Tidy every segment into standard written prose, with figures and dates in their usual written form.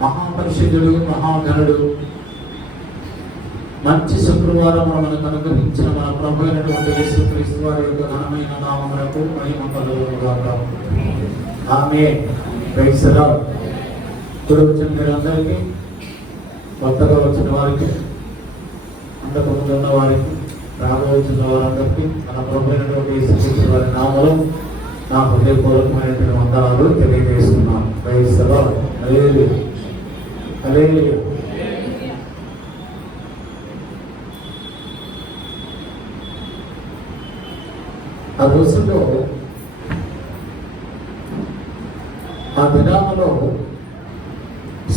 మహాపరిశుద్ధుడు, మహాగణుడు, మంచి శుక్రవారం మనకు అనుగ్రహించిన మన ప్రభు అయినటువంటి యేసుక్రీస్తు వారి యొక్క ఘనమైన నామమునకు మహిమ కలుగునుగాక. ఆమేన్. Praise the lord. ఇప్పుడు వచ్చిన మీరందరికీ, కొత్తగా వచ్చిన వారికి, అంతకుముందు ఉన్న వారికి, రాబోతున్న వారందరికీ మన ప్రభు అయినటువంటి యేసుక్రీస్తు వారి నామములో నా హృదయపూర్వకమైనటువంటి వందనాలు తెలియజేస్తున్నాను. Praise the lord. హల్లెలూయా, హల్లెలూయా. ఆ రోజుల్లో, ఆ దినాలలో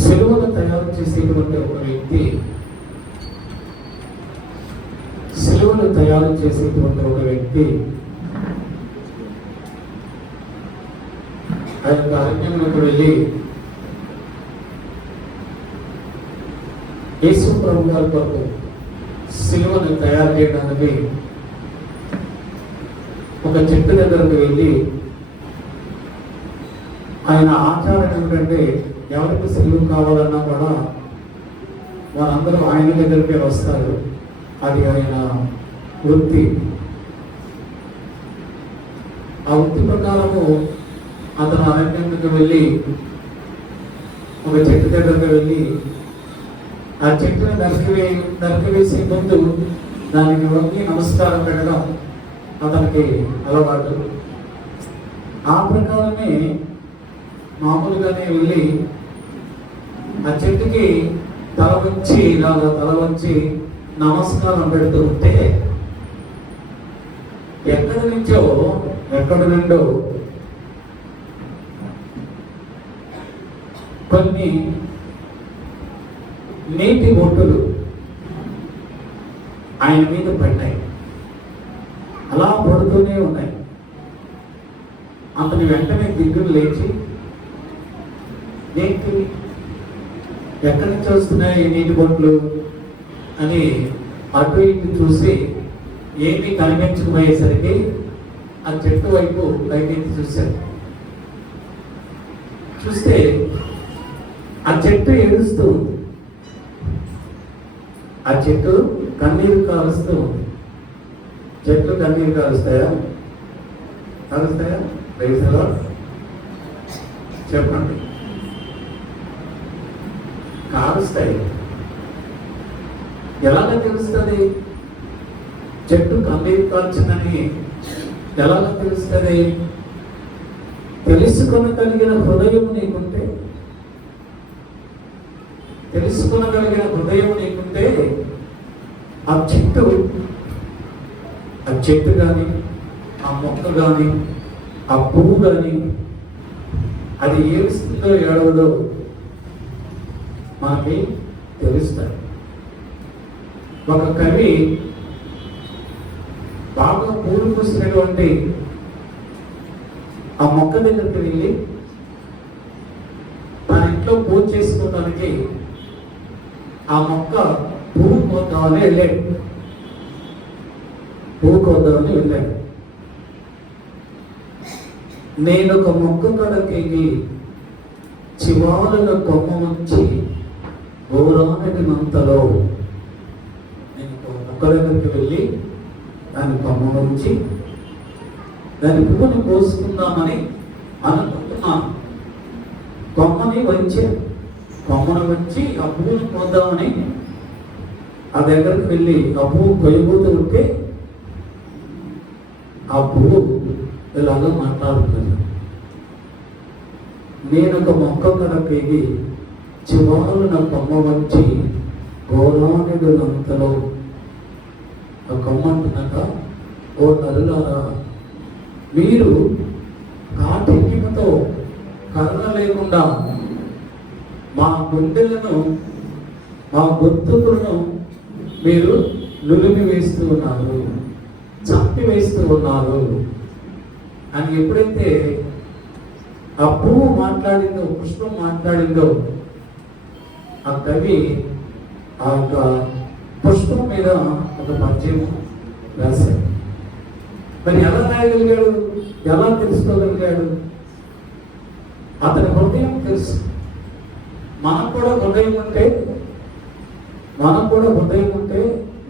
సిలువను తయారు చేసేటువంటి ఒక వ్యక్తి, సిలువను తయారు చేసేటువంటి ఒక వ్యక్తి ఆ యొక్క అరణ్యంలోకి వెళ్ళి యేసు ప్రభు గారి కొరకు సిలువను తయారు చేయడానికి ఒక చెట్టు దగ్గరకు వెళ్ళి, ఆయన ఆచారం ఏమిటంటే ఎవరికి సిలువ కావాలన్నా కూడా వారందరూ ఆయన దగ్గరికే వస్తారు. అది ఆయన వృత్తి. ఆ వృత్తి ప్రకారము అతను అరణ్యానికి వెళ్ళి ఒక చెట్టు దగ్గరకు వెళ్ళి ఆ చెట్టును నరికివేసే ముందు దానికి వంగి నమస్కారం పెట్టడం అతనికి అలవాటు. ఆ ప్రకారమే మామూలుగానే వెళ్ళి ఆ చెట్టుకి తల వంచి నమస్కారం పెడుతూ ఉంటే ఎక్కడి నుండో కొన్ని నీటి బొట్టులు ఆయన మీద పడ్డాయి. అలా పడుతూనే ఉన్నాయి. అతని వెంటనే దిగ్గులు లేచి, ఏంటి, ఎక్కడి నుంచి వస్తున్నాయి ఈ నీటి బొట్లు అని అటు ఇటు చూసి ఏమీ కనిపించకపోయేసరికి ఆ చెట్టు వైపు పైకెత్తి చూశారు. చూస్తే ఆ చెట్టు ఏడుస్తూ ఉంది. ఆ చెట్టు కన్నీరు కారుస్తూ ఉంది. చెట్లు కన్నీరు కారుస్తాయా? Praise the lord. చెప్పండి. కారుస్తాయి. ఎలాగ తెలుస్తుంది? చెట్టు కన్నీరు కాల్చిందని ఎలాగ తెలుస్తుంది? తెలుసుకోగలిగిన హృదయం నీకుంటే, ఆ చెట్టు కానీ, ఆ మొక్క కానీ, ఆ పువ్వు కానీ అది ఏడుస్తుందో ఏడవదో మనకి తెలుస్తాయి. ఒక కవి బాగా పూలు పూసినటువంటి ఆ మొక్క దగ్గరికి వెళ్ళి తన ఇంట్లో పూజ చేసుకోవడానికి ఆ మొక్క పువ్వు కోద్దామని వెళ్ళాడు. నేను ఒక మొక్క కడకేగి చివాలుల కొమ్మ వచ్చి గౌరానటినంతలో, నేను ఒక మొక్క దగ్గరికి వెళ్ళి దాని కొమ్మ వచ్చి దాని పువ్వుని కోసుకుందామని అనుకుంటున్నాను. కొమ్మను వచ్చి ఆ పువ్వుని కోద్దామని ఆ దగ్గరికి వెళ్ళి ఆ పువ్వు కొయ్యబోతూ ఉంటే ఆ పువ్వు ఇలాగా మాట్లాడుతుంది. నేను ఒక మొక్క కడకేగి చివాలు నా కొమ్మ వచ్చి గౌరానుడునంతలో, ఆ కొమ్మ అంటున్నాక, ఓ నరులారా, మీరు కాఠిన్యముతో కరుణ లేకుండా మా గుండెలను, మా గొంతులను మీరు నులిమి వేస్తూ ఉన్నారు, చంపి వేస్తూ ఉన్నారు అని ఎప్పుడైతే ఆ పువ్వు మాట్లాడిందో, పుష్పం మాట్లాడిందో, ఆ కవి ఆ యొక్క పుష్పం మీద ఒక పద్యం రాశాడు. మరి ఎలా రాయగలిగాడు? ఎలా తెలుసుకోగలిగాడు? అతని హృదయం తెలుసు. మనకు కూడా హృదయం ఉంటే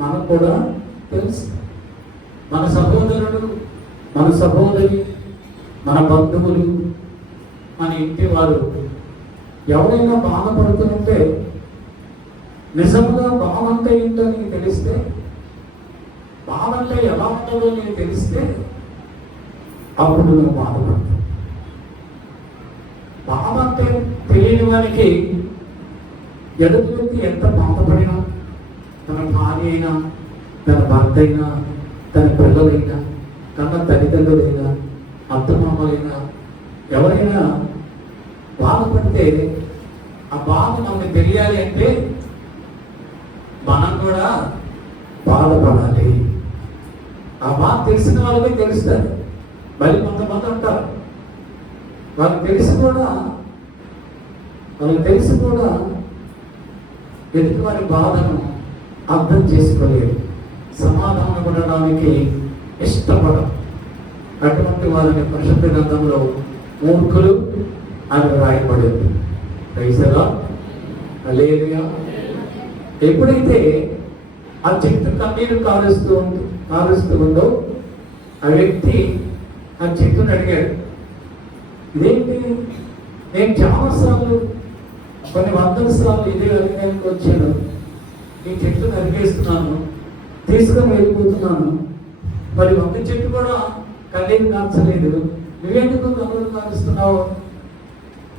మనకు కూడా తెలుసు. మన సహోదరుడు, మన సహోదరి, మన బంధువులు, మన ఇంటి వారు ఎవరైనా బాధపడుతుంటే నిజంగా బాధ అంటే ఏంటో నీకు తెలిస్తే, బాధ అంటే ఎలా ఉంటుందో నీకు తెలిస్తే అప్పుడు నువ్వు బాధపడతావు. బాధ అంటే తెలియని వారికి ఎదుటి వ్యక్తి ఎంత బాధపడినా, తన భార్య అయినా, తన భర్త అయినా, తన పిల్లలైనా, తన తల్లిదండ్రులైనా, అత్తమామలైనా, ఎవరైనా బాధపడితే ఆ బాధ మనకు తెలియాలి అంటే మనం కూడా బాధపడాలి. ఆ బాధ తెలిసిన వాళ్ళకి తెలుస్తుంది. మరి కొంతమంది ఉంటారు వాళ్ళకి తెలిసి కూడా ఎదుటి వారి బాధను అర్థం చేసుకోలేరు, సమాధానం పడడానికి ఇష్టపడరు. అటువంటి వారిని పరిశుద్ధ గ్రంథంలో మూర్ఖులు అని రాయబడింది. ప్రైజలా హల్లెలూయా. ఎప్పుడైతే ఆ చెట్టు కన్నీరు కారుస్తూ ఉందో ఆ వ్యక్తి ఆ చెట్టును అడిగాడు, ఇదేంటి, నేను చాలాసార్లు కొన్ని వందల సార్లు ఇదే అడిగానికి వచ్చాను, ఈ చెట్టును అరిగేస్తున్నాను, తీసుకొని వెళ్ళిపోతున్నాను, మరి వంద చెట్టు కూడా కన్నీరు కాల్చలేదు, నువ్వెందుకు కన్నీరు కాలుస్తున్నావు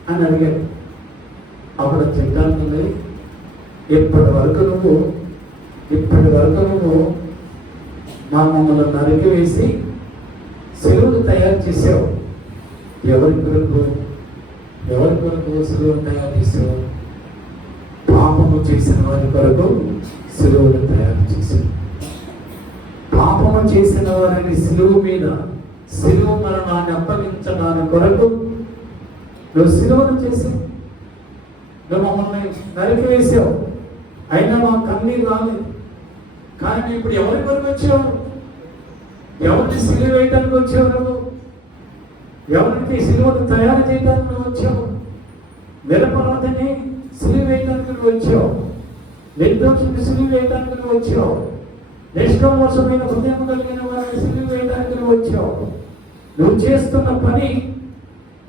అని అడిగాడు. అప్పుడు చెట్టు అంటుంది, ఇప్పటి వరకు నువ్వు మమ్మల్ని నరికి వేసి సెలవులు తయారు చేసావు. ఎవరి కొరకు సెలవులు తయారు చేసావు? పాపము చేసిన వారి కొరకు సెలవులు తయారు చేసావు. పాపము చేసిన వారిని సిలువ మరణాన్ని అప్పగించడానికి కొరకు నువ్వు సిలువను చేసావు. నువ్వు మమ్మల్ని నరికి వేసావు, అయినా మా కన్నీరు రాలేదు. కానీ ఇప్పుడు ఎవరి కొరకు వచ్చావు? ఎవరిని సిలువ వేయడానికి వచ్చావు? నువ్వు ఎవరికి సిలువను తయారు చేయడానికి నువ్వు వచ్చావు? నిరపరాధిని సిలువ వేయడానికి నువ్వు వచ్చావు, నిర్దోషిని సిలువ వేయడానికి నువ్వు వచ్చావు, నిష్కల్మషమైన హృదయం కలిగిన వారిని సిలువ వేయడానికి నువ్వు వచ్చావు. నువ్వు చేస్తున్న పని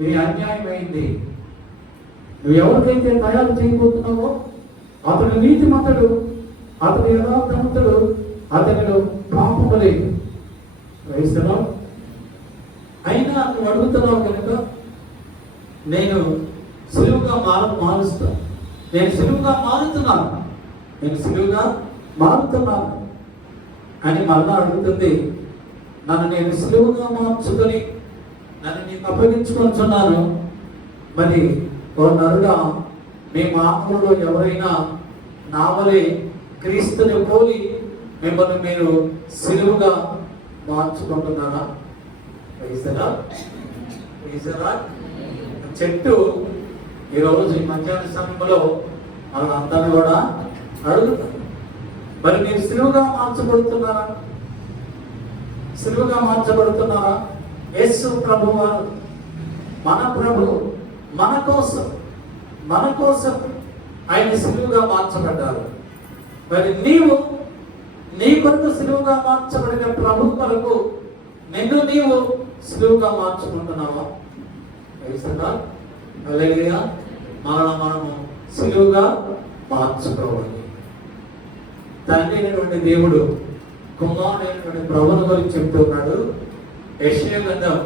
ఇది అన్యాయమైంది. నువ్వు ఎవరికైతే తయారు చేయబోతున్నావో అతడు నీతిమంతుడు, అతడు యథార్థవంతుడు, అతనిలో పాపము లేదు. క్రైస్తవం అయినా నువ్వు అడుగుతున్నావు కనుక నేను సులువుగా మారుస్తున్నాను అని మళ్ళా అడుగుతుంది. నన్ను నేను సులువుగా మార్చుకొని నన్ను నీకు అప్పగించుకొంచున్నాను. మరి ఓ నరుడా, మీ మామూలు ఎవరైనా నావలే క్రీస్తుని పోలి మిమ్మల్ని మీరు సిలువుగా మార్చుకుంటున్నారా? చెట్టు ఈరోజు ఈ మధ్యాహ్న సమయంలో వాళ్ళందరూ కూడా అడుగుతారు, మరి మీరు సిలువుగా మార్చబడుతున్నారా? యేసు ప్రభు వారు మన ప్రభు మన కోసం ఆయన సిలువుగా మార్చబడ్డారు. మరి నీ కొరకు సిలువుగా మార్చబడిన ప్రభు కొరకు నీవు సిలువుగా మార్చుకుంటున్నావా? హల్లెలూయా. మనము సిలువుగా మార్చుకోవాలి. తండ్రి అయినటువంటి దేవుడు కుమారుడైనటువంటి ప్రభువుని గురించి చెప్తున్నాడు. యెషయా గ్రంథం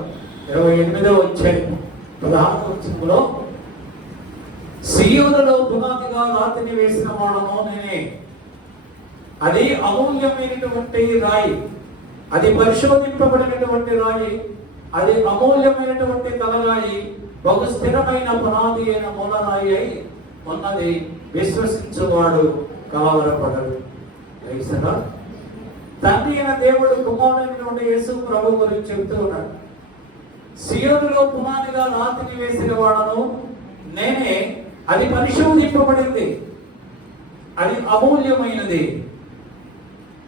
28వ అధ్యాయం 16వ వచనంలో, సీయోనులో పునాదిగా రాతిని వేసిన వాడను నేనే, అది అమూల్యమైనటువంటి రాయి, అది పరిశోధింపబడినటువంటి రాయి, అది అమూల్యమైనటువంటి తలరాయి, బహు స్థిరమైన పునాది అయిన మూలరాయి అయి ఉన్నది, విశ్వసించువాడు కలవరపడడు. తండ్రి అయిన దేవుడు కుమారుడైనటువంటి యేసు ప్రభు గురించి చెప్తూ ఉన్నాడు. సీయోనులో పునాదిగా రాతిని వేసిన వాడను నేనే, అది పరిశోధింపబడింది, అది అమూల్యమైనది,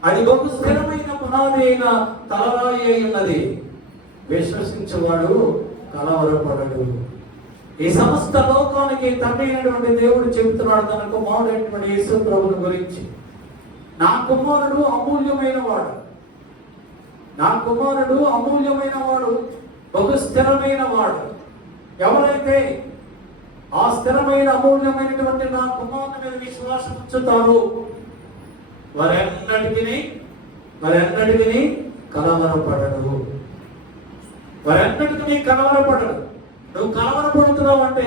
అది బహు స్థిరమైన పునాది అయిన తలరాయి అయి ఉన్నది, విశ్వసించేవాడు కలవరపడడు. ఈ సమస్త లోకానికి తండ్రి అయినటువంటి దేవుడు చెబుతున్నాడు తన కుమారుడైనటువంటి యేసు ప్రభువుని గురించి. నా కుమారుడు అమూల్యమైన వాడు, నా కుమారుడు అమూల్యమైన వాడు, బహు స్థిరమైన వాడు. ఎవరైతే ఆ స్థిరమైన అమూల్యమైనటువంటి నా కుమారుని మీద విశ్వాసం ఉంచుతారో వారెన్నటికి కలవరపడడు. వారెన్నటికి కలవరపడడు. నువ్వు కలవరపడుతున్నావు అంటే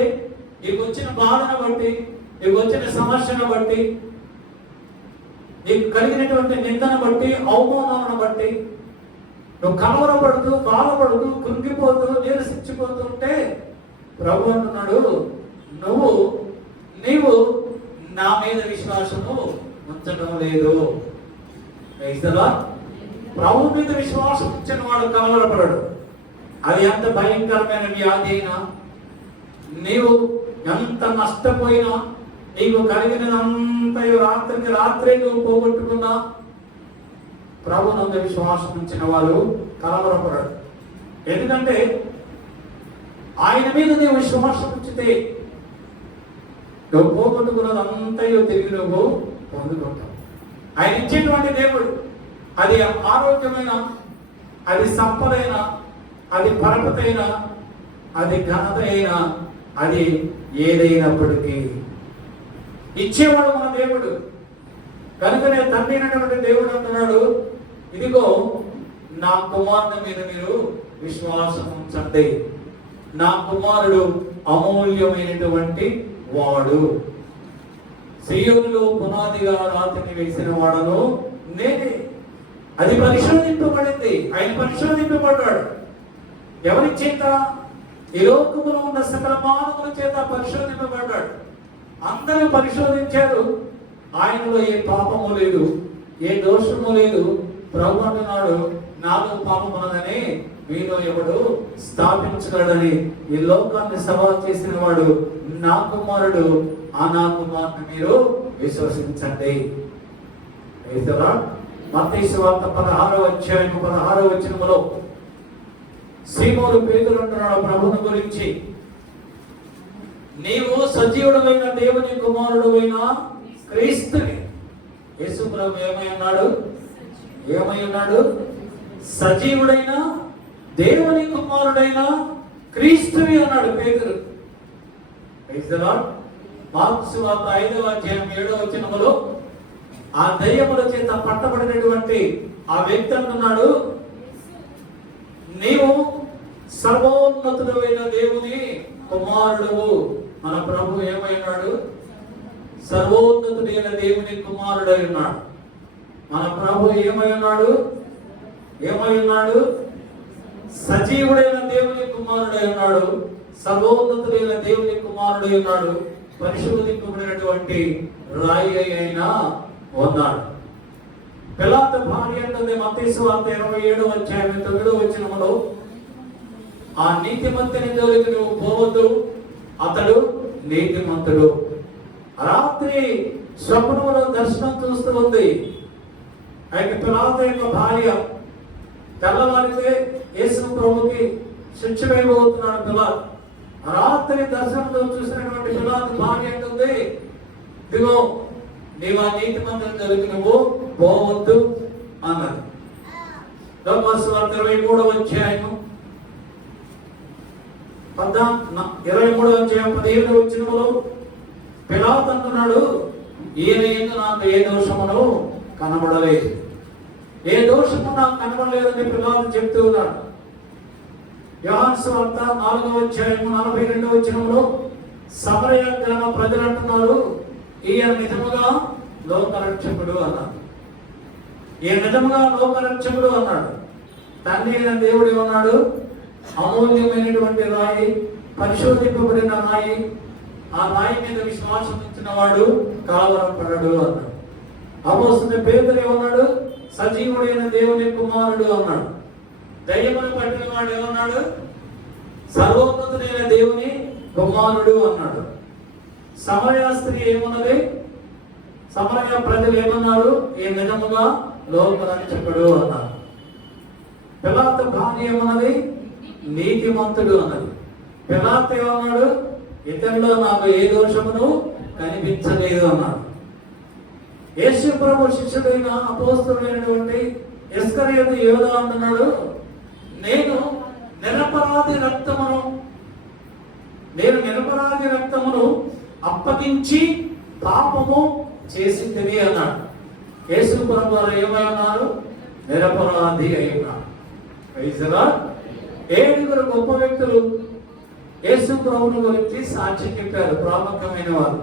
నీకు వచ్చిన బాధను బట్టి, నీకు వచ్చిన సమస్యను బట్టి, నీకు కలిగినటువంటి నిందను బట్టి, అవమానాలను బట్టి నువ్వు కలవరపడుతూ, బాధపడుతూ, కృంగిపోతూ, నీరసించిపోతూ ఉంటే ప్రభు అంటున్నాడు, నీవు నా మీద విశ్వాసము ఉంచడం లేదు. ప్రభు మీద విశ్వాసం ఉంచిన వాడు కలవరపడడు. అది ఎంత భయంకరమైన వ్యాధి అయినా, నీవు ఎంత నష్టపోయినా, నీకు కలిగినంత రాత్రికి రాత్రే నువ్వు పోగొట్టుకున్నా ప్రభు నందు విశ్వాసం ఉంచిన వాళ్ళు కలవరపడడు. ఎందుకంటే ఆయన మీద నీవు విశ్వాసం ఉంచితే నువ్వు పోగొట్టుకున్నదంతయో తిరిగి నువ్వు పొందుకుంటావు. ఆయన ఇచ్చేటువంటి దేవుడు, అది ఆరోగ్యమైన, అది సంపదైన, అది పరపతైన, అది ఘనత అయినా, అది ఏదైనప్పటికీ ఇచ్చేవాడు మన దేవుడు. కనుకనే తండ్రి అయినటువంటి దేవుడు అంటున్నాడు, ఇదిగో నా కుమారుని మీద మీరు విశ్వాసం ఉంచండి. నా కుమారుడు అమూల్యమైనటువంటి వాడు, సియోనులో పునాదిగా రాతిని వేసిన వాడను నేనే. అది పరిశోధింపబడింది. ఆయన పరిశోధింపబడ్డాడు. ఎవరి చేత? ఈ లోకములో ఉన్న సకల మానవుల చేత పరిశోధింపబడ్డాడు. అందరూ పరిశోధించారు. ఆయనలో ఏ పాపము లేదు, ఏ దోషము లేదు. ప్రభు అంటున్నాడు, నాలో పాపం ఉన్నదని మీలో ఎవడు స్థాపించగలడని. ఈ లోకాన్ని సవాల్ చేసిన వాడు నా కుమారుడు. ఆ నా కుమారుని మీరు విశ్వసించండి. మత్తయి సువార్త 16వ అధ్యాయం 16వ వచనములో సీమోను పేతురు అంటున్నాడు ప్రభువుని గురించి, నీవు సజీవుడైన దేవుని కుమారుడైన క్రీస్తుని. యేసు ప్రభు ఏమై ఉన్నాడు? సజీవుడైన దేవుని కుమారుడైన క్రీస్తుని అన్నాడు పేతురు. మార్కు సువార్త 5వ అధ్యాయం 7వ వచనములో ఆ దయ్యముల చేత పట్టబడినటువంటి ఆ వ్యక్తి అంటున్నాడు, నీవు సర్వోన్నతుడైన దేవుని కుమారుడు. మన ప్రభు ఏమై ఉన్నాడు? సర్వోన్నతుడైన దేవుని కుమారుడై ఉన్నాడు. మన ప్రభు ఏమై ఉన్నాడు? సజీవుడైన దేవుని కుమారుడై ఉన్నాడు. సర్వోన్నతుడైన దేవుని కుమారుడై ఉన్నాడు. పరిశోధింపబడినటువంటి రాయి అయినా ఉన్నాడు. పిలాతు భార్య అంటుంది మత్తయి సువార్త 27వ అధ్యాయం 9వ వచనములో, ఆ నీతిమంతుని జోలికి నువ్వు పోవద్దు, అతడు నీతిమంతుడు. రాత్రి స్వప్నంలో దర్శనం చూస్తూ ఉంది. అయితే పిలాతు యొక్క భార్య తెల్లవారితే యేసు ప్రభుకి శిక్ష వేయబోతున్నాడు పిలాతు. రాత్రి దర్శనంలో చూసినటువంటి పిలాతు భార్య అంటుంది, ఇదిగో నీవు ఆ నీతిమంతుని జోలికి నువ్వు పోవద్దు అన్నది. లోకాసు వార్త 23వ అధ్యాయం 23వ అధ్యాయం 15వ వచనములో పిలాతు అంటున్నాడు, ఈయన యందు నాకు ఏ దోషమును కనబడలేదు, ఏ దోషము నాకు కనబడలేదని పిలాతు చెప్తూ ఉన్నాడు. యోహాను సువార్త 4వ అధ్యాయం 42వ వచనములో సమరయ గ్రామ ప్రజలు అంటున్నారు, ఈయన నిజముగా లోకరక్షకుడు అన్నాడు. ఈయన నిజముగా లోకరక్షకుడు అన్నాడు. తండ్రి అయిన దేవుడు ఉన్నాడు, అమూల్యమైనటువంటి రాయి, పరిశోధింపబడిన రాయి. ఆ రాయి మీద విశ్వాసం ఇచ్చిన వాడు కలవరపడడు అన్నాడు. అపోస్తలుడైన పేతురు ఏమన్నాడు? సజీవుడైన దేవుని కుమారుడు అన్నాడు. దయ్యమును పట్టిన వాడు ఏమన్నాడు? సర్వోన్నతుడైన దేవుని కుమారుడు అన్నాడు. సమరయ స్త్రీ ఏమన్నది? సమరయ ప్రజలు ఏమన్నారు? ఈ నిజముగా లోకరక్షకుడు అన్నారు. పిలాతు భార్య ఏమన్నది? నీతిమంతుడు అన్నది. పిలాతు ఏమన్నాడు? ఇతనిలో నాకు ఏ దోషమును కనిపించలేదు అన్నాడు. యేసు ప్రభు శిష్యుడైన అపోస్తలుడైనటువంటి ఇస్కరియోతు యూదా అంటున్నాడు, నేను నిరపరాధి రక్తమును అప్పగించి పాపము చేసింది అన్నాడు. యేసు ప్రభు వారు ఏమై ఉన్నారు? నిరపరాధి అయి ఉన్నారు. ఏడుగురు గొప్ప వ్యక్తులు యేసు ప్రభువుని గురించి సాక్ష్యం చెప్పారు, ప్రాముఖ్యమైన వారు.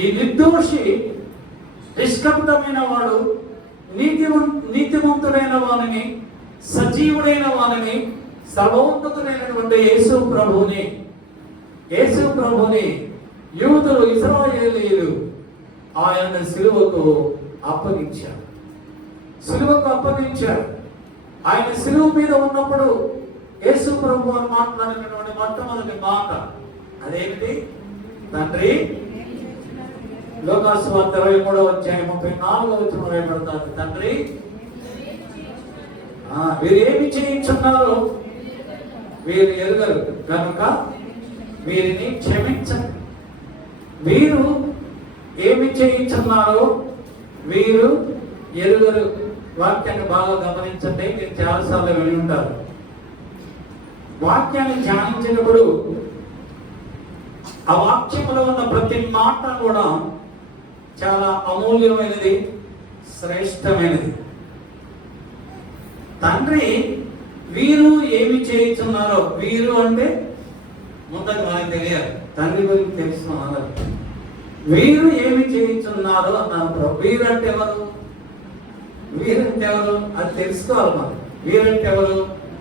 ఈ నిర్దోషి, నిష్కపటమైన వాడు, నీతిమంతుడైన వానిని, సజీవుడైన వానిని, సర్వోన్నతుడైనటువంటి యేసు ప్రభువుని యూదులు, ఇశ్రాయేలీయులు ఆయన సిలువకు అప్పగించారు. ఆయన సిలువ మీద ఉన్నప్పుడు యేసు ప్రభు అని మాట్లాడినటువంటి మొట్టమొదటి మాట అదేమిటి? తండ్రి, లోకాసు వార్త 23:34 రాయబడతారు, తండ్రి వీరు ఏమి చేయించున్నారో వీరు ఎరుగరు కనుక వీరిని క్షమించండి. వీరు ఏమి చేయించున్నారో వీరు ఎరుగరు. వాక్యాన్ని బాగా గమనించండి. మీరు చాలాసార్లు విని ఉంటారు. వాక్యాన్ని ధ్యానించినప్పుడు ఆ వాక్యంలో ఉన్న ప్రతి మాట కూడా చాలా అమూల్యమైనది, శ్రేష్టమైనది. తండ్రి వీరు ఏమి చేయించున్నారో, వీరు అంటే ముందుకు మనకు తెలియాలి, తండ్రి గురించి తెలుసుకున్నారు. వీరు ఏమి చేయించున్నారో అన్నారు. వీరంటే ఎవరు? అది తెలుసుకోవాలి మనం. వీరంటే ఎవరు?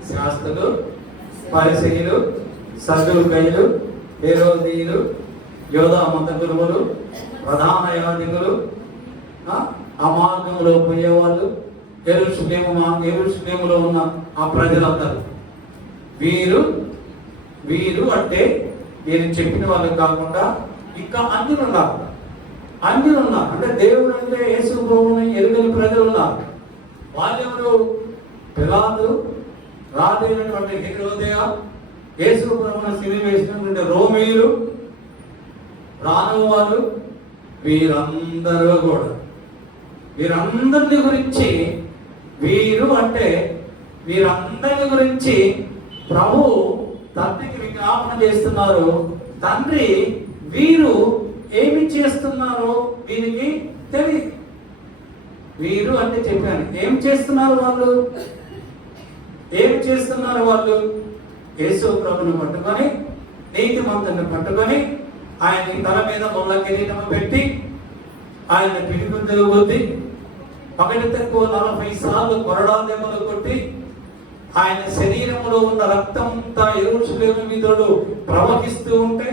శాస్త్రులు, పరిసయ్యులు, సద్దుకయ్యులు, హేరోదీయులు, యోధా మత గురువులు, ప్రధాన యాజకులు, అమార్గంలో పోయేవాళ్ళు, యెరూషలేములో ఉన్న ఆ ప్రజలందరూ. వీరు అంటే నేను చెప్పిన వాళ్ళు కాకుండా ఇంకా అన్యులు ఉన్నారు. అంటే దేవుడు అంటే యేసు ప్రభువుని ఎరుగని ప్రజలు ఉన్నారు. వాళ్ళెవరు? పిలాతు, రాజైనటువంటి హేరోదేయ, యేసు ప్రభువుని సిలువ వేసినటువంటి రోమీయులు, రాను వాళ్ళు, వీరందరిని గురించి వీరందరి గురించి ప్రభు తండ్రికి విజ్ఞాపన చేస్తున్నారు. తండ్రి వీరు ఏమి చేస్తున్నారో వీరికి తెలియదు. వీరు అంటే చెప్పాను. ఏమి చేస్తున్నారు వాళ్ళు? యేసు ప్రభువును పట్టుకొని, నీతిమంతుని పట్టుకొని, ఆయన తల మీద ముళ్ళ కిరీటం పెట్టి, ఆయన పిడిగుద్దులు కొద్ది, ఒకటి తక్కువ 40 సార్లు కొరడా దెబ్బలు కొట్టి, ఆయన శరీరంలో ఉన్న రక్తంతా యెరూషలేము మీదడు ప్రవహిస్తూ ఉంటే,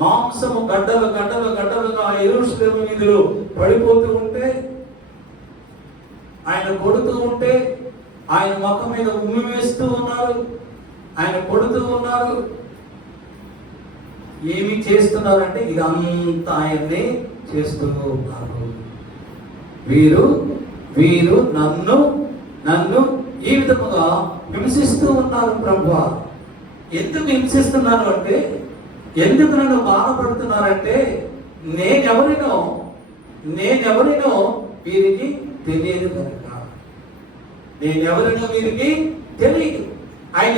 మాంసము గడ్డలుగా యెరూషలేము మీదలో పడిపోతూ ఉంటే, ఆయన కొడుతూ ఉంటే, ఆయన ముఖం మీద ఉమ్మి వేస్తూ ఉన్నారు, ఆయన కొడుతూ ఉన్నారు. ఏమి చేస్తున్నారంటే ఇదంతా ఆయన్ని చేస్తూ ఉన్నారు. వీరు నన్ను ఈ విధముగా హింసిస్తూ ఉన్నారు. ప్రభువా, ఎందుకు హింసిస్తున్నారు అంటే, ఎందుకు నన్ను బాధపడుతున్నారంటే, నేనెవరినో వీరికి తెలియదు కనుక. వీరికి తెలియదు. ఆయన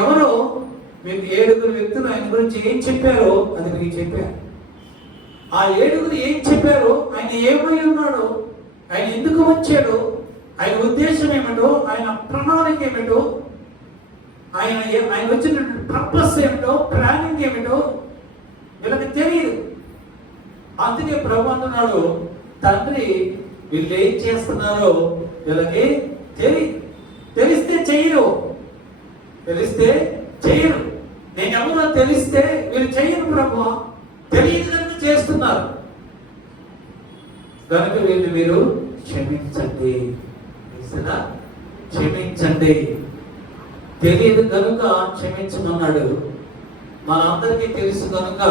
ఎవరో మీకు 7 వ్యక్తులు ఆయన గురించి ఏం చెప్పారో అది మీకు చెప్పారు. ఆ 7 ఏం చెప్పారో, ఆయన ఏమై ఉన్నాడో, ఆయన ఎందుకు వచ్చాడో, ఆయన ఉద్దేశం ఏమిటో, ఆయన ప్రణాళిక ఏమిటో, ఆయన వచ్చిన పర్పస్ ఏమిటో, ప్లానింగ్ ఏమిటో వీళ్ళకి తెలియదు. అందుకే ప్రభు అంటున్నాడు, తండ్రి వీళ్ళు ఏం చేస్తున్నారో వీళ్ళకి తెలిస్తే చెయ్యరు. నేను ఎవరో తెలిస్తే వీళ్ళు చెయ్యరు. ప్రభు తెలియదు కనుక చేస్తున్నారు. కనుక వీళ్ళు మీరు క్షమించండి. తెలియదు కనుక క్షమించమన్నాడు. మనందరికీ తెలుసు కనుక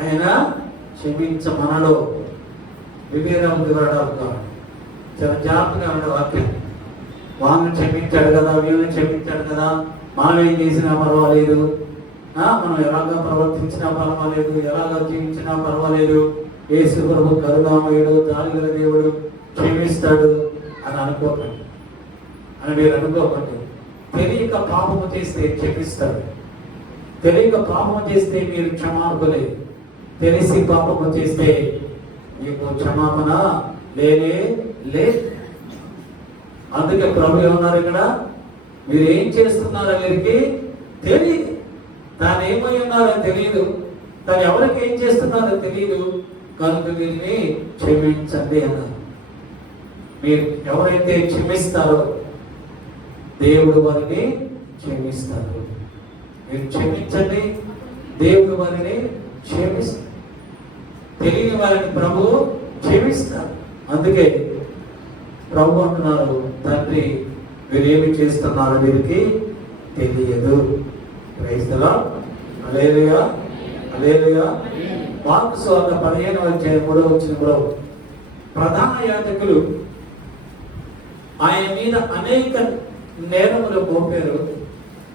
ఆయన క్షమించమనడు. వివేరం వివరాలు కాదు, చాలా జాగ్రత్తగా ఉండే వాక్యం. వాళ్ళని క్షమించాడు కదా, వీళ్ళని క్షమించాడు కదా, మనం ఏం చేసినా పర్వాలేదు, మనం ఎలాగా ప్రవర్తించినా పర్వాలేదు, ఎలాగా జీవించినా పర్వాలేదు, యేసు ప్రభు కరుణామయుడు, జాలిగల దేవుడు, క్షమిస్తాడు అని అనుకోకండి. అని మీరు అనుకోకండి. తెలియక పాపము చేస్తే క్షమిస్తాడు. తెలియక పాపము చేస్తే మీరు క్షమాపణలే. తెలిసి పాపము చేస్తే మీకు క్షమాపణ లేనే లేదు. అందుకే ప్రభు ఏమన్నారు ఇక్కడ, మీరు ఏం చేస్తున్నారో వీరికి తెలియదు. తాను ఏమై ఉన్నారో తెలియదు, తాను ఎవరికి ఏం చేస్తున్నారో తెలియదు, కనుక వీరిని క్షమించండి అన్నారు. మీరు ఎవరైతే క్షమిస్తారో దేవుడు వారిని క్షమిస్తారు. మీరు క్షమించండి, దేవుడు వారిని క్షమిస్తారు. తెలియని వారిని ప్రభు క్షమిస్తారు. అందుకే ప్రభు అంటున్నారు, తండ్రి వీరేమి చేస్తున్నారో వీరికి తెలియదు. Praise the lord. Hallelujah, hallelujah. Mark సువార్త 15:3 ప్రధాన యాజకులు ఆయన మీద అనేక నేరములు మోపారు,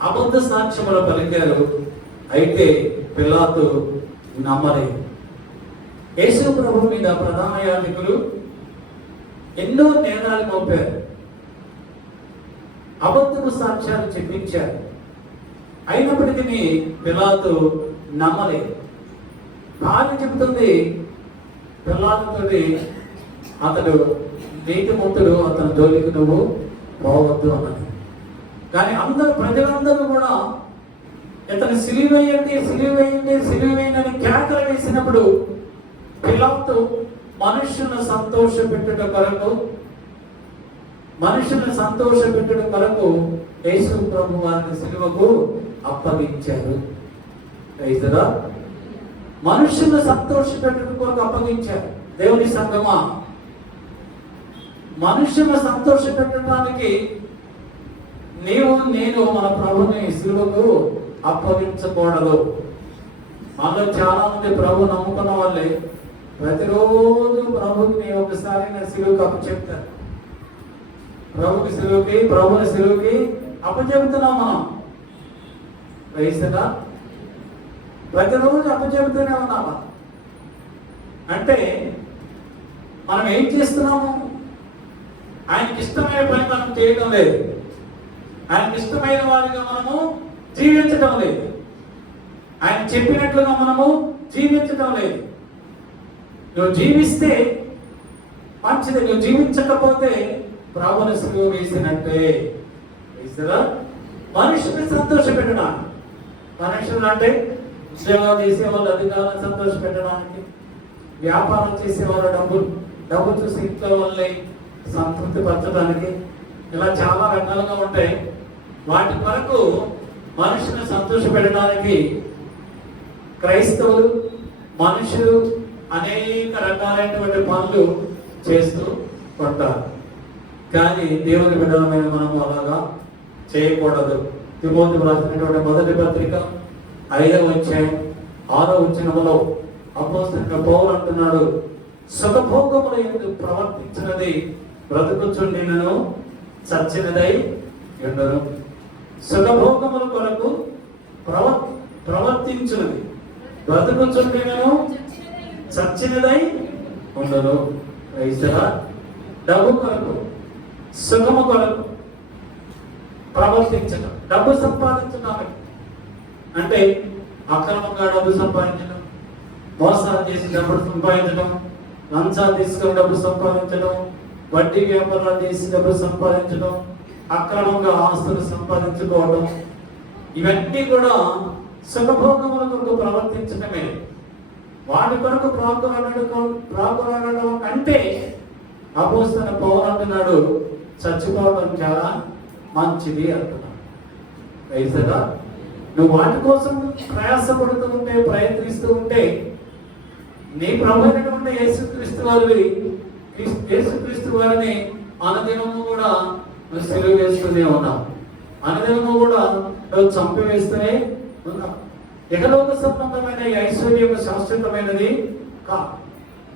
అబద్ధ సాక్ష్యములు పలికారు. అయితే పిలాతు నమ్మలేదు. యేసు ప్రభు మీద ప్రధాన యాజకులు ఎన్నో నేరాలు మోపారు, అబద్ధపు సాక్ష్యాలు చెప్పించారు. అయినప్పటికీ పిలాతు నమ్మలేదు. భార్య చెబుతుంది పిలాతుతోటి, అతడు నీతిమంతుడు, అతని జోలికి నువ్వు పోవద్దు అన్నది. కానీ ప్రజలందరూ కూడా ఇతను సిలువేయండి, సిలువేయండి, సిలువేయండి అని కేకలు వేసినప్పుడు పిలాతు మనుషులను సంతోషపెట్టుట కొరకు యేసు ప్రభు వారిని సిలువకు అప్పగించారు. మనుషులను సంతోషపెట్టుట కొరకు అప్పగించారు. దేవుని సంగమా, మనుషులను సంతోషపెట్టడానికి నేను మన ప్రభుని సిలువకు అప్పగించకూడదు. మనలో చాలా మంది ప్రభు నమ్ముకున్న వాళ్ళే ప్రతిరోజు ప్రభుని ఒకసారి సిలువకు అప్పచెప్తారు. ప్రభుని సిలువకి అప్పచెప్తున్నాం మనం. రైతుగా ప్రతిరోజు అప్పచెప్తూనే ఉన్నామా అంటే మనం ఏం చేస్తున్నాము? ఆయనకి ఇష్టమైన పని మనం చేయడం లేదు, ఆయనకి ఇష్టమైన వారిగా మనము జీవించడం లేదు, ఆయన చెప్పినట్లుగా మనము జీవించడం లేదు. నువ్వు జీవిస్తే మంచిది, నువ్వు జీవించకపోతే ప్రభుని సిలువ వేసినట్టే. మనుషుల్ని సంతోష పెట్టడానికి, మనుషులు అంటే ఉద్యోగాలు చేసేవాళ్ళు అధికారులను సంతోష పెట్టడానికి, వ్యాపారం చేసేవాళ్ళు డబ్బు చూసి ఇంట్లో వాళ్ళని సంతృప్తి పరచడానికి, ఇలా చాలా రకాలుగా ఉంటాయి. వాటి కొరకు మనుషులను సంతోష పెట్టడానికి క్రైస్తవులు, మనుషులు అనేక రకాలైనటువంటి పనులు చేస్తూ ఉంటారు. కానీ దేవుని బిడ్డలమైన మనము అలాగా చేయకూడదు. తిమోతికి రాసినటువంటి మొదటి పత్రిక 5వ అధ్యాయం 6వ వచనములో అపోస్తలుడైన పౌలు అంటున్నాడు, సుఖభోగముల యందు ప్రవర్తించినది బ్రతుకుచుండినను చచ్చినదై ఉండను. సుఖభోగముల కొరకు ప్రవర్తించినది బ్రతుకుచుండినను చచ్చినదై ఉండను. డబ్బు కొరకు, సుఖము కొరకు ప్రవర్తించడం, డబ్బు సంపాదించడం అంటే అక్రమంగా డబ్బు సంపాదించడం, మోసాలు చేసి డబ్బు సంపాదించడం, లంచాలు తీసుకొని డబ్బు సంపాదించడం, వడ్డీ వ్యాపారాలు చేసి డబ్బు సంపాదించడం, అక్రమంగా ఆస్తులు సంపాదించుకోవడం, ఇవన్నీ కూడా సుఖభోగముల కొరకు ప్రవర్తించడమే. వాటి కొరకు ప్రాకులాడడం అంటే అపోస్తలుడైన పౌలు అంటున్నాడు, చచ్చిపోవడం చాలా మంచిది అంటున్నాడు. అయితేగా నువ్వు వాటి కోసం ప్రయాసపడుతూ ఉంటే, ప్రయత్నిస్తూ ఉంటే, నీ ప్రభు అయినటువంటి యేసుక్రీస్తు వారిని అనుదినము కూడా నువ్వు సిలువ వేస్తూనే ఉన్నావు, అనుదినము కూడా నువ్వు చంపివేస్తూనే ఉన్నావు. ఇహలోక సంబంధమైన ఈ ఐశ్వర్యం శాశ్వతమైనది కాదు.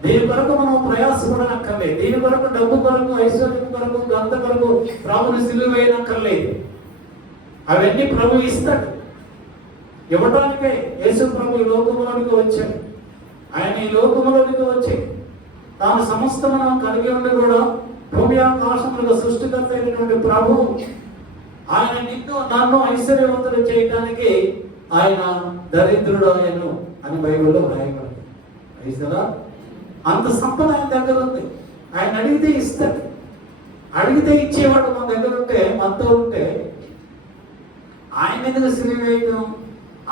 దీని కొరకు మనం ప్రయాసపడనక్కర్లేదు. దీని కొరకు డబ్బు కొరకు, ఐశ్వర్యం కొరకు, గంత కొరకు ప్రభుని సిలువ వేయనక్కర్లేదు. అవన్నీ ప్రభు ఇస్తాడు. ఇవ్వడానికే యేసు ప్రభు ఈ లోకంలోనికి వచ్చాడు. ఆయన ఈ లోకంలోనికి వచ్చి తాను సమస్తమును కలిగి ఉండి కూడా భూమి ఆకాశములకు సృష్టికర్త అయినటువంటి ప్రభు ఆయన నిన్ను నన్ను ఐశ్వర్యవంతులు చేయడానికి ఆయన దరిద్రుడు ఆయను అని బైబిల్లో రాయబడింది. అయిసరా అంత సంపద ఆయన దగ్గర ఉంది. ఆయన అడిగితే ఇస్తాడు. అడిగితే ఇచ్చేవాడు మన దగ్గర ఉంటే, మనతో ఉంటే ఆయన ఎందుకు శ్రీ వేయడం,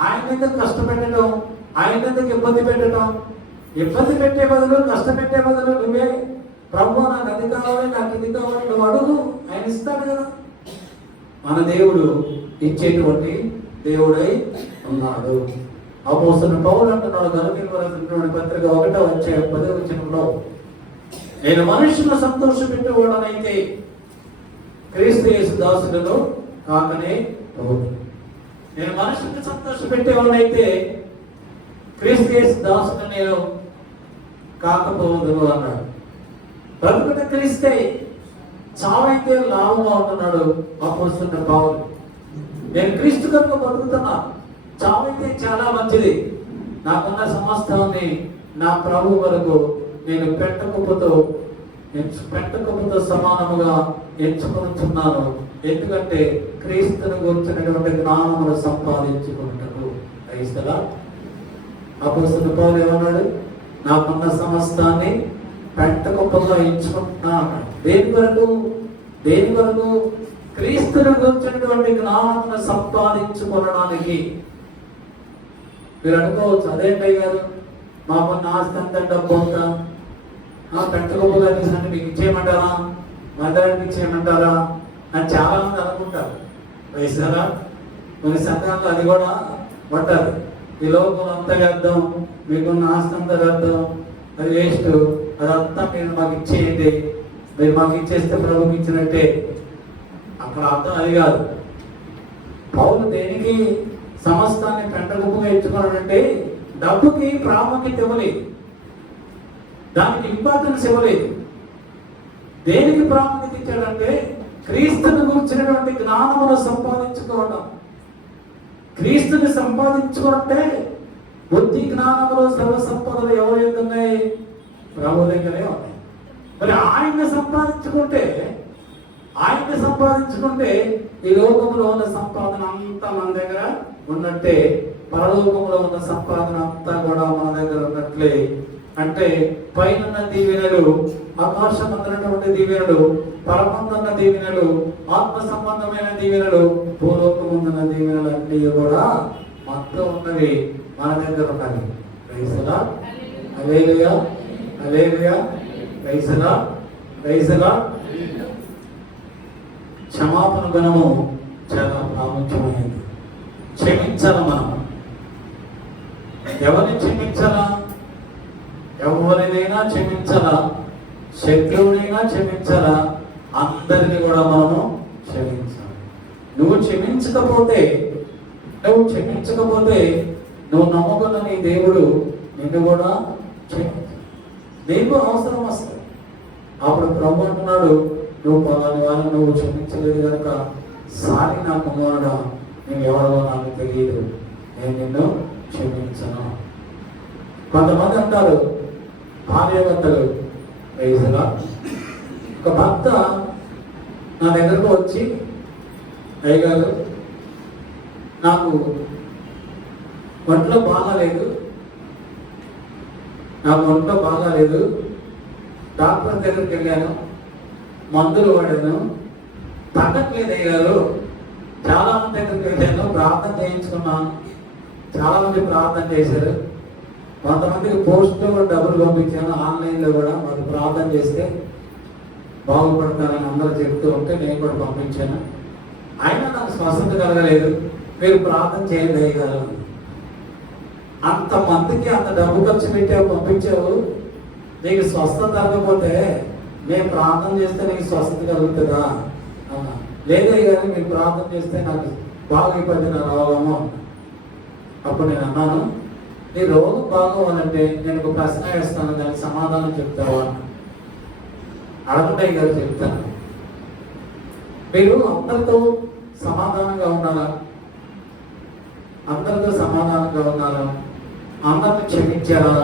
ఆయన ఎందుకు కష్టపెట్టడం, ఆయన ఎందుకు ఇబ్బంది పెట్టడం? ఇబ్బంది పెట్టే బదులు, కష్టపెట్టే బదులు నువ్వే ప్రభు నాకు అది కావాలి, నాకు ఇది కావాలి నువ్వు అడుగు, ఆయన ఇస్తాడు కదా. మన దేవుడు ఇచ్చేటువంటి దేవుడై ఉన్నాడు. అపోస్తలుడైన పౌలు అంటున్నాడు గలతీయులకు రాసినటువంటి పత్రిక 1:10 నేను మనుషులను సంతోషపెట్టేవాడనైతే క్రీస్తు యేసు దాసులను కాకనే పోదు. నేను మనుషుల్ని సంతోషపెట్టేవాడైతే క్రీస్తు యేసు దాసులను నేను కాకపోదు అన్నాడు. బ్రతుకుట క్రీస్తే, చావైతే లాభంగా ఉంటున్నాడు అపోస్తలుడైన పౌలు. నేను క్రీస్తు కొరకు బతుకుతున్నా, చావైతే చాలా మంచిది. నాకున్న సమస్తాన్ని నా ప్రభు వరకు నేను పెట్టకపోతూ సమానముగా ఎంచుకుంటున్నాను. ఎందుకంటే క్రీస్తుని గురించినటువంటి జ్ఞానమును సంపాదించుకుంటాడు. క్రైస్తలా అపోస్తలుడైన పౌలు ఏమన్నాడు? నాకున్న సమస్తాన్ని పెట్టకపోతూ ఎంచుకుంటున్నా అన్నాడు. దేని వరకు? క్రీస్తుని గురించినటువంటి జ్ఞానమును సంపాదించుకోవడానికి. మీరు అనుకోవచ్చు, అదేంటి గారు మాకున్న ఆస్తి అంతా డబ్బు అంతా పెట్టకపోగా అంటే మీకు ఇచ్చేయమంటారా, మందిరానికి ఇచ్చేయమంటారా అని చాలా మంది అనుకుంటారు. వయసారా కొన్ని సంఘాల్లో అది కూడా పట్టారు. ఈ లోపల అంతా చేద్దాం, మీకున్న ఆస్తి అంతా చేద్దాం, అది వేస్ట్, అదంతా మీరు మాకు ఇచ్చేయండి, మీరు మాకు ఇచ్చేస్తే ప్రభుకి ఇచ్చినట్టే. అక్కడ అర్థం అది కాదు. పౌలు దేనికి సమస్తాన్ని పెంటగుప్పుగా ఇచ్చుకోవాలంటే డబ్బుకి ప్రాముఖ్యత ఇవ్వలేదు, దానికి ఇంపార్టెన్స్ ఇవ్వలేదు. దేనికి ప్రాముఖ్యత ఇచ్చాడంటే క్రీస్తుని గురించినటువంటి జ్ఞానమును సంపాదించుకోవడం. క్రీస్తుని సంపాదించుకుంటే బుద్ధి జ్ఞానములు సర్వ సంపదలు ఎవరి యొక్క ఉన్నాయి? ప్రభు దగ్గరే ఉన్నాయి. మరి ఆయన్ని సంపాదించుకుంటే ఈ లోకంలో ఉన్న సంపాదన అంతా మన దగ్గర ఉన్నట్టే, పరలోకంలో ఉన్న సంపాదన అంతా కూడా మన దగ్గర ఉన్నట్లే. అంటే పైన దీవెనలు, ఆకాశం అందనటువంటి దీవెనలు, పరమందున్న దీవెనలు, ఆత్మ సంబంధమైన దీవెనలు, భూలోకం ఉన్న దీవెనలు అన్నీ కూడా మొత్తం ఉన్నవి మన దగ్గర ఉన్నవి. ప్రైజ్లా హల్లెలూయా, హల్లెలూయా, ప్రైజ్లా. క్షమాపణ గుణము చాలా ప్రాముఖ్యమైనది. క్షమించాల. మనం ఎవరిని క్షమించాలా? ఎవరినైనా క్షమించాలా, శత్రువునైనా క్షమించాలా, అందరినీ కూడా మనము క్షమించాలి. నువ్వు క్షమించకపోతే నువ్వు నమ్ముకున్న నీ దేవుడు నిన్ను కూడా క్షమించాలి. నీకు అవసరం వస్తుంది. అప్పుడు ప్రభు అంటున్నాడు, నువ్వు పలాని వాళ్ళని నువ్వు క్షమించలేదు కనుక సారి నా కుమారుడా, నేను ఎవరో నాకు తెలియదు, నేను నిన్ను క్షమించను. కొంతమంది అంటారు భార్యాభర్తలు, ఒక భర్త నా దగ్గరకు వచ్చి, అయ్యగారు నాకు ఒంట్లో బాగాలేదు, డాక్టర్ దగ్గరికి వెళ్ళాను, మందులు వాడాను, తగ్గట్లేదు అయ్యారు, చాలా మంది దగ్గరికి వెళ్ళాను, ప్రార్థన చేయించుకున్నాను, చాలా మంది ప్రార్థన చేశారు, కొంతమందికి పోస్ట్లో డబ్బులు పంపించాను, ఆన్లైన్లో కూడా వాళ్ళు ప్రార్థన చేస్తే బాగుపడతారని అందరూ చెప్తూ ఉంటే నేను కూడా పంపించాను. అయినా నాకు స్వస్థత కలగలేదు, మీరు ప్రార్థన చేయండి అయ్యగారు. అంతమందికి అంత డబ్బు ఖర్చు పెట్టావు, పంపించావు, నీకు స్వస్థత కలగకపోతే మేము ప్రార్థన చేస్తే నీకు స్వస్థత కలుగుతుందా? లేదే కానీ మీరు ప్రార్థన చేస్తే నాకు బాగైపోయింది నా రోగము. అప్పుడు నేను అన్నాను, నీ రోగం బాగోవాలంటే నేను ఒక ప్రశ్న వేస్తాను, దానికి సమాధానం చెప్తావా? అడగండి గారు చెప్తాను. మీరు అందరితో సమాధానంగా ఉన్నారా? అందరితో సమాధానంగా ఉన్నారా? అందరిని క్షమించారా?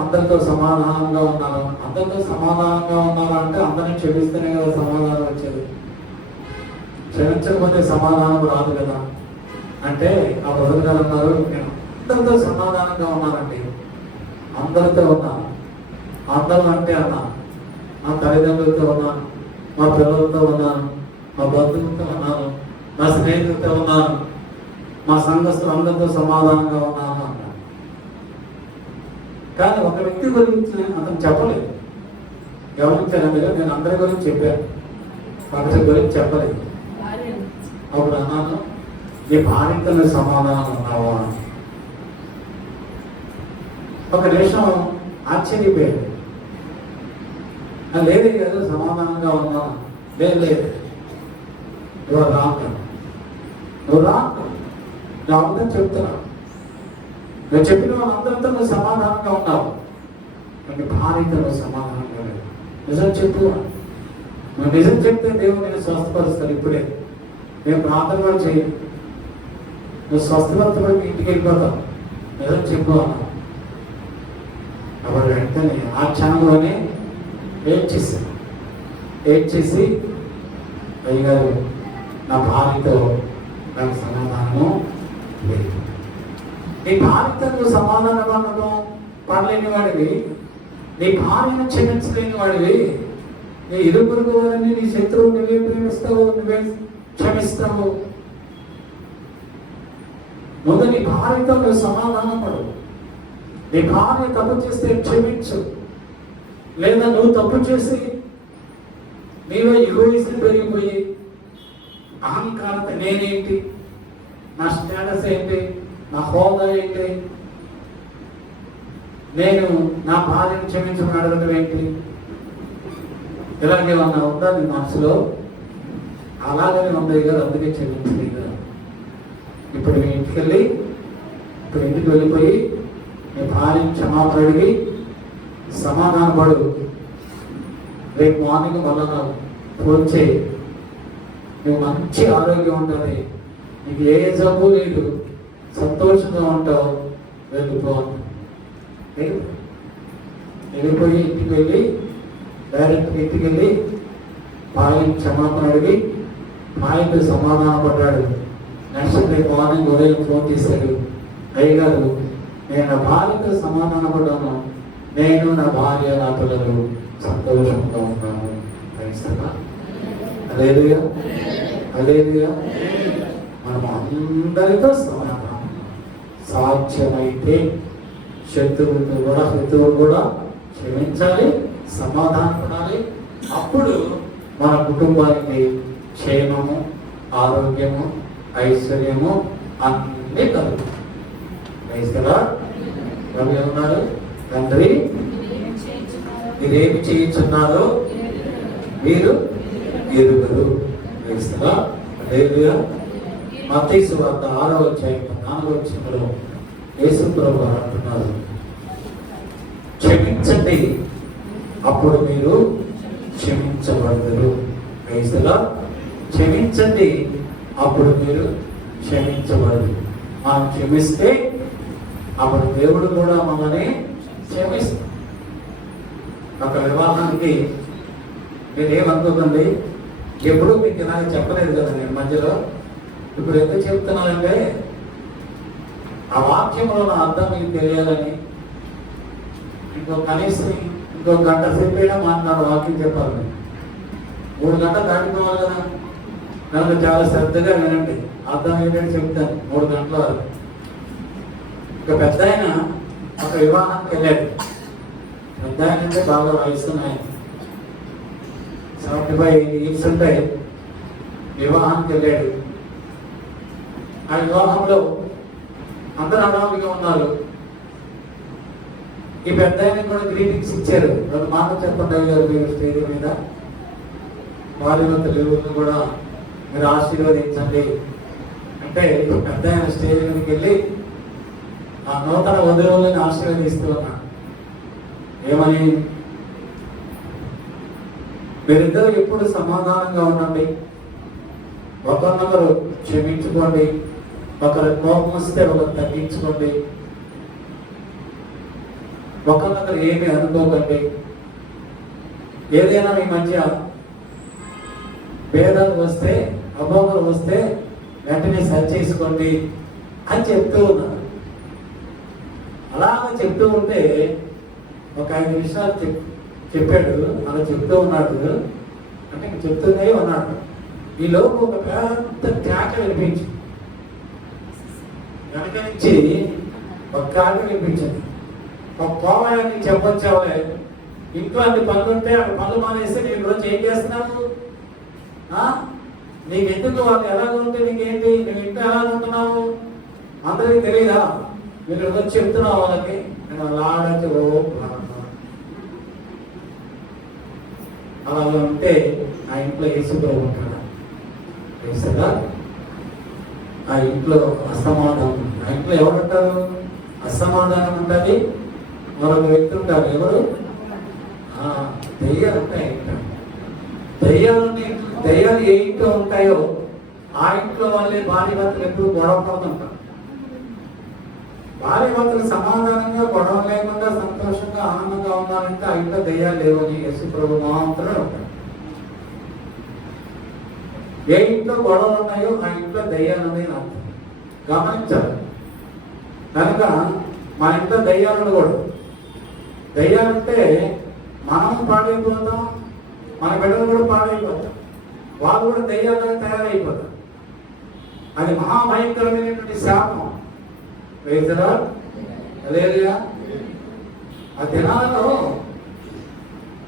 అందరితో సమాధానంగా ఉన్నారా? అందరితో సమాధానంగా ఉన్నారా అంటే అందరిని క్షమిస్తేనే కదా సమాధానం వచ్చేది. క్షమించకపోతే సమాధానం రాదు కదా. అంటే ఆ బ్రదర్ గారు అన్నారు, నేను అందరితో సమాధానంగా ఉన్నానండి, అందరితో ఉన్నాను. అందరూ అంటే అన్నా, మా తల్లిదండ్రులతో ఉన్నాను, మా పిల్లలతో ఉన్నాను, మా బంధువులతో ఉన్నాను, మా స్నేహితులతో ఉన్నాను, మా సంఘస్థులు అందరితో సమాధానంగా ఉన్నాను అన్నాను. కానీ ఒక వ్యక్తి గురించి అతను చెప్పలేదు. గమనించాను, నేను అందరి గురించి చెప్పాను, ఒకరి గురించి చెప్పలేదు. అప్పుడు అన్నాను, నీ భార్యతో సమాధానం ఉన్నావా? ఒక నిమిషం ఆశ్చర్యపోయాడు. లేదు ఏదో సమాధానంగా ఉన్నా. లేదు నువ్వు రాక నా అర్థం చెప్తున్నా. నేను చెప్పిన వాళ్ళందరితో నువ్వు సమాధానంగా ఉన్నావు, నీ భార్యతో నువ్వు సమాధానంగా లేదు. నిజం చెప్పు. నువ్వు నిజం చెప్తే దేవుడు నేను స్వస్థపరుస్తాను. ఇప్పుడే నేను ప్రార్థన కూడా చేయి, నువ్వు స్వస్థపరచబడి మీ ఇంటికి వెళ్ళిపోతావు. నిజం చెప్పు అన్నా. అప్పుడు వెంటనే ఆ క్షణంలోనే ఏడ్చేసి అయ్యగారు, నా భార్యతో నాకు సమాధానము లేదు. నీ భార్యతో నువ్వు సమాధానం పడలేని వాడివి, నీ భార్యను క్షమించలేని వాడివి, నీ ఇరువురు వారిని, నీ శత్రువు నువ్వే ప్రేమిస్తావు, నువ్వే క్షమిస్తావు. ముందు నీ భార్యతో నువ్వు సమాధానం పడు. నీ భార్య తప్పు చేస్తే క్షమించు. లేదా నువ్వు తప్పు చేసి నీలో ఈగోయిజం పెరిగిపోయి అహంకారత, నేనేంటి, నా స్టేటస్ ఏంటి, నా హోదా ఏంటి, నేను నా భార్యను క్షమించమని అడగడం ఏంటి, ఇలాగేమన్నా ఉందా నీ మనసులో? అలాగనే ఉంది గారు, అందుకే క్షమించలేదు కదా. ఇప్పుడు మీ ఇంటికి వెళ్ళిపోయి నీ భార్యను క్షమాపణ అడిగి సమాధానపడు. రేపు మార్నింగ్ మళ్ళా నాకు ఫోన్ చేయి. నువ్వు మంచి ఆరోగ్యం ఉంటుంది, నీకు ఏ జబ్బు లేదు, సంతోషంగా ఉంటావు, వెళ్ళిపో. వెళ్ళిపోయి ఇంటికి వెళ్ళి డైరెక్ట్ ఇంటికి వెళ్ళి భార్యను క్షమాపణ అడిగి భార్యతో సమాధానం పడ్డాడు. నెక్స్ట్ రేపు మార్నింగ్ ఉదయం ఫోన్ చేశాడు, అయ్యగారు నేను నా భార్యతో సమాధాన పడ్డాను, నేను నా భార్య నా పిల్లలు సంతోషంగా ఉన్నాను. అలేదుగా మనం అందరితో సమాధానం. సాధ్యమైతే శత్రువులు కూడా క్షమించాలి, సమాధానం పడాలి. అప్పుడు మన కుటుంబానికి క్షేమము, ఆరోగ్యము, ఐశ్వర్యము అన్నీ కలుగుతాయి. రవి ఉన్నారు, తండ్రి మీరేమి చేయించున్నారో మీరు ఎరుగురు. మత్తయి సువార్త 6వ అధ్యాయం 4వ వచనంలో యేసు ప్రభువు అంటున్నారు, క్షమించండి అప్పుడు మీరు క్షమించబడతారు. క్షమించండి అప్పుడు మీరు క్షమించబడరు. మనం క్షమిస్తే అప్పుడు దేవుడు కూడా మనల్ని క్షమిస్తాడు. ఒక వివాహానికి మీరేమనుకోకండి, ఎప్పుడూ మీకు ఇలాగ చెప్పలేదు కదా నేను మధ్యలో. ఇప్పుడు ఎందుకు చెప్తున్నానంటే ఆ వాక్యంలో నా అర్థం మీకు తెలియాలని. కనీసం ఇంకో గంట సేపు అయినా మాట్లాడు వాక్యం చెప్పాలి. 3 గంటలు దాటిపోవాలి కదా. నన్ను చాలా శ్రద్ధగా వినండి, అర్థం ఏంటంటే చెప్తాను. 3 గంటల వరకు. ఒక పెద్ద ఆయన ఒక వివాహానికి వెళ్ళాడు. పెద్ద ఆయన అంటే బాగా వయసున్నాయి, 75 years ఉంటాయి. వివాహానికి వెళ్ళాడు. ఆ వివాహంలో అందరూ అడావిగా ఉన్నారు. ఈ పెద్ద ఆయన కూడా గ్రీటింగ్స్ ఇచ్చారు. 2 మాటలు చెప్పండి అయ్యారు మీరు స్టేజ్ మీద. వారి లేవులను కూడా మీరు ఆశీర్వదించండి అంటే పెద్ద ఆయన స్టేజ్ మీదకి వెళ్ళి ఆ నూతన వధువులను ఆశీర్వదిస్తూ ఉన్నాడు. ఏమని? మీరిద్దరు ఎప్పుడు సమాధానంగా ఉండండి. ఒకరినొకరు క్షమించుకోండి. ఒకరి కోపం వస్తే ఒకరు తగ్గించుకోండి. ఒకరినొకరు ఏమి అనుకోకండి. ఏదైనా మీ మధ్య భేదాలు వస్తే, అభోగాలు వస్తే వెంటనే సరి చేసుకోండి అని చెప్తూ ఉన్నారు. అలాగ చెప్తూ ఉంటే ఒక 5 నిమిషాలు చెప్పాడు. అలా చెప్తూ ఉన్నాడు. అంటే చెప్తూనే ఉన్నాడు. ఈ లోపు ఒక పెద్ద కేక వినిపించి వెనక నుంచి ఒక కేక వినిపించింది. ఒక కోవాలని చెప్పొచ్చావే, ఇంట్లో అన్ని పనులు ఉంటే అక్కడ పనులు మానేస్తే నేను రోజు ఏం చేస్తున్నావు? నీకు ఎందుకు వాళ్ళు ఎలాగ ఉంటే నీకేంటి? నువ్వు ఇంట్లో ఎలా ఉంటున్నావు అందరికీ తెలియదా? మీరు వచ్చి చెప్తున్నావు వాళ్ళకి. నేను అలాంటి అలా ఉంటే ఆ ఇంట్లో యేసుప్రభు ఉంటాడా? తెలుసా? ఆ ఇంట్లో అసమాధానం, ఆ ఇంట్లో ఎవరుంటారు? అసమాధానం ఉంటుంది. మరొక వ్యక్తి ఉంటారు. ఎవరు? దెయ్యాలు ఉంటాయి. దెయ్యాలు ఏ ఇంట్లో ఉంటాయో ఆ ఇంట్లో వాళ్ళే భార్య భర్తలు ఎప్పుడు గొడవ పడుతుంటారు. భార్య భర్తలు సమాధానంగా గొడవ లేకుండా సంతోషంగా ఆనందంగా ఉన్నారంటే ఆ ఇంట్లో దెయ్యాలు లేవు అని యేసుప్రభు మాత్రమే ఉంటారు. ఏ ఇంట్లో గొడవలు ఉన్నాయో ఆ ఇంట్లో దెయ్యాలు ఉన్నాయి అర్థం. గమనించాలి. కనుక మా ఇంట్లో దెయ్యాలు ఉండకూడదు. దెయ్యాలంటే మనం పాడైపోతాం, మన బిడ్డలు కూడా పాడైపోతాం, వాళ్ళు కూడా దెయ్యాలుగా తయారైపోతారు. అది మహాభయంకరమైనటువంటి శాపం. వేదరా అదేగా ఆ దినాలలో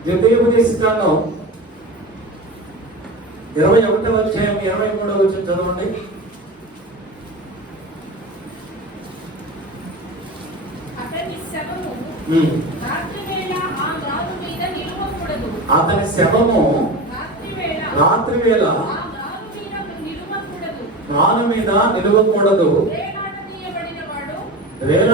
ద్వితీయోపదేశకాండం 21వ అధ్యాయం 23వ వచనం చదవండి. అతని శవము రాత్రి వేళ రాను మీద నిలవకూడదు.